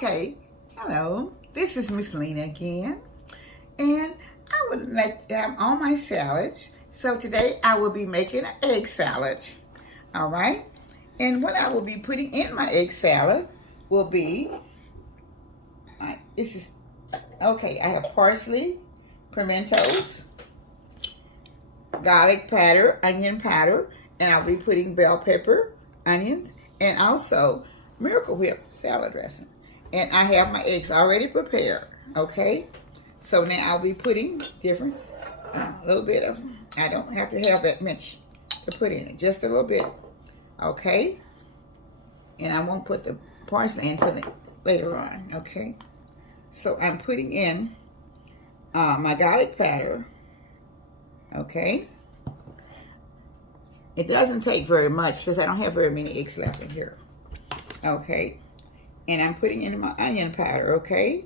Okay, hello, this is Miss Lena again, and I would like to have on my salads. So today I will be making an egg salad, all right? And what I will be putting in my egg salad will be, I have parsley, pimentos, garlic powder, onion powder, and I'll be putting bell pepper, onions, and also Miracle Whip salad dressing. And I have my eggs already prepared, okay? So now I'll be putting different, a little bit of, I don't have to have that much to put in it, just a little bit, okay? And I won't put the parsley until later on, okay? So I'm putting in my garlic powder, okay? It doesn't take very much because I don't have very many eggs left in here, okay? And I'm putting in my onion powder, okay?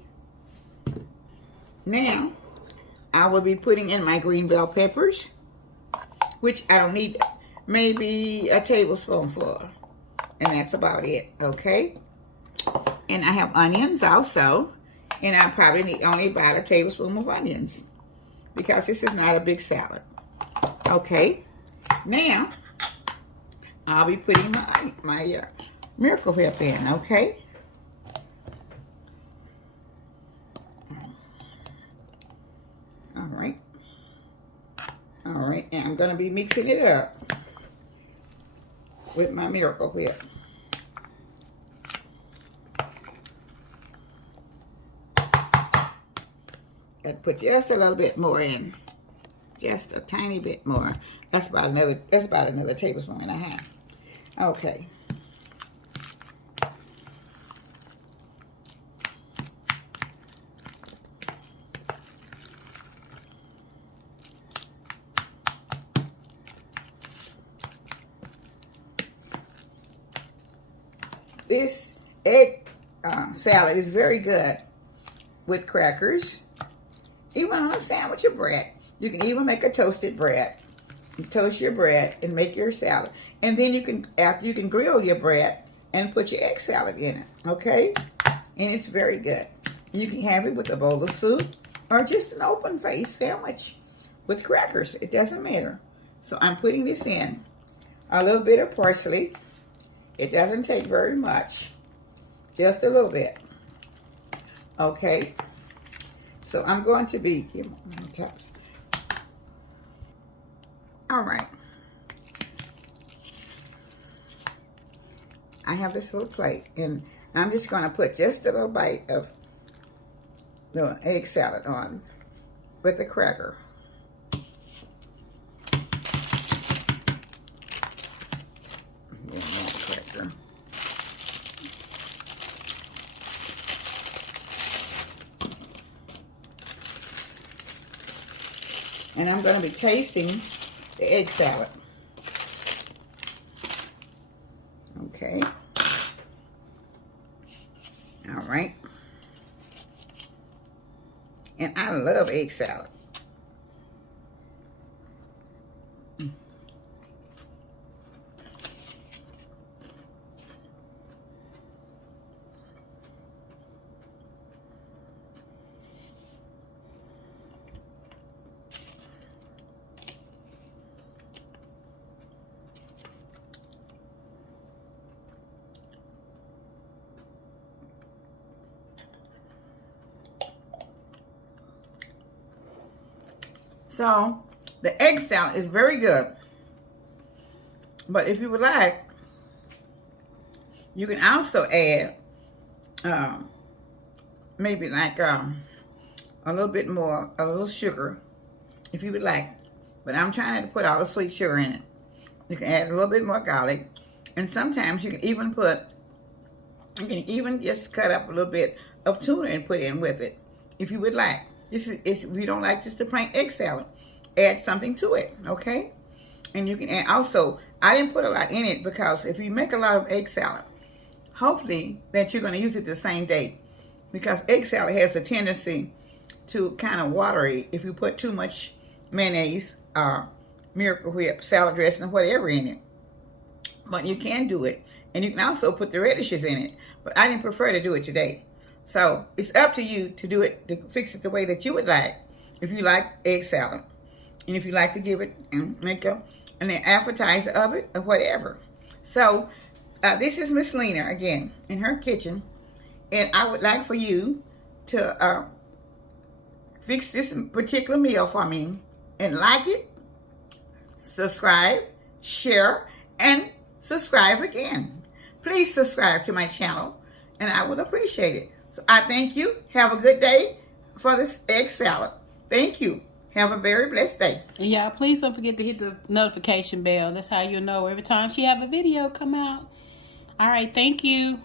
Now, I will be putting in my green bell peppers, which I don't need, maybe a tablespoonful. And that's about it, okay? And I have onions also. And I probably need only about a tablespoon of onions because this is not a big salad. Okay? Now, I'll be putting my Miracle Whip in, okay? All right, and I'm going to be mixing it up with my Miracle Whip. Got to put just a little bit more in, just a tiny bit more. That's about another tablespoon and a half. Okay. This egg salad is very good with crackers, even on a sandwich of bread. You can even make a toasted bread. You toast your bread and make your salad. And then you can, after you can grill your bread and put your egg salad in it, okay? And it's very good. You can have it with a bowl of soup or just an open-faced sandwich with crackers. It doesn't matter. So I'm putting this in. A little bit of parsley. It doesn't take very much, just a little bit. Okay, so I'm going to be, all right. I have this little plate, and I'm just going to put just a little bite of the egg salad on with the cracker. And I'm going to be tasting the egg salad. Okay. All right. And I love egg salad. So, the egg salad is very good. But if you would like, you can also add maybe like a little bit more, a little sugar, if you would like. But I'm trying to put all the sweet sugar in it. You can add a little bit more garlic. And sometimes you can even just cut up a little bit of tuna and put in with it, if you would like. If you don't like just the plain egg salad, add something to it, okay? And you can add also, I didn't put a lot in it because if you make a lot of egg salad, hopefully that you're going to use it the same day, because egg salad has a tendency to kind of watery if you put too much mayonnaise, Miracle Whip, salad dressing, whatever in it. But you can do it. And you can also put the radishes in it. But I didn't prefer to do it today. So it's up to you to do it, to fix it the way that you would like. If you like egg salad, and if you like to give it and make an appetizer of it or whatever. So this is Miss Lena again in her kitchen, and I would like for you to fix this particular meal for me and like it, subscribe, share, and subscribe again. Please subscribe to my channel, and I would appreciate it. So I thank you. Have a good day for this egg salad. Thank you. Have a very blessed day. And y'all, please don't forget to hit the notification bell. That's how you'll know every time she have a video come out. All right, thank you.